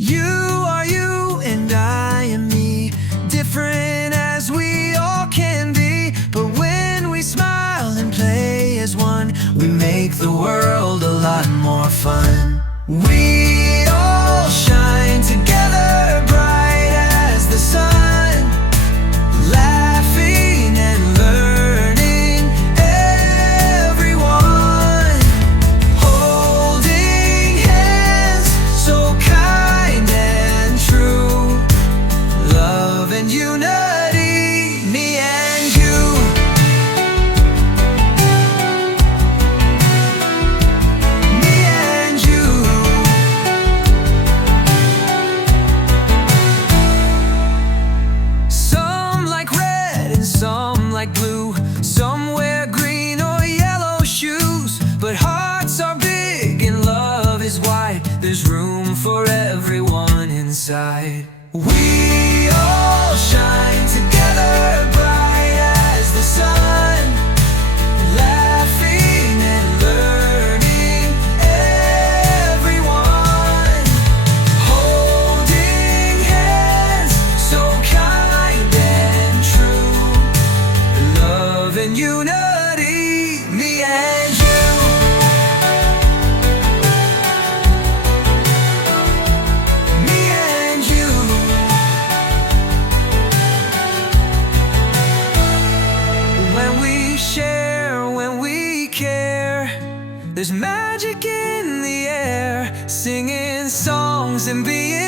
You are you and I am me, different as we all can be. But when we smile and play as one, we make the world a lot more fun. We all shine together, bright as the sun, laughing and learning, everyone holding hands, so kind and true, love and unity, me and you. Me and you. Some like red and some like blue, some wear green or yellow shoes, but hearts are big and love is wide. There's room for everyone inside. We all shine together, bright as the sun, laughing and learning, everyone holding hands, so kind and true, love and unity, me and you. Me and you. When we share, when we care, there's magic in the air, singing songs and being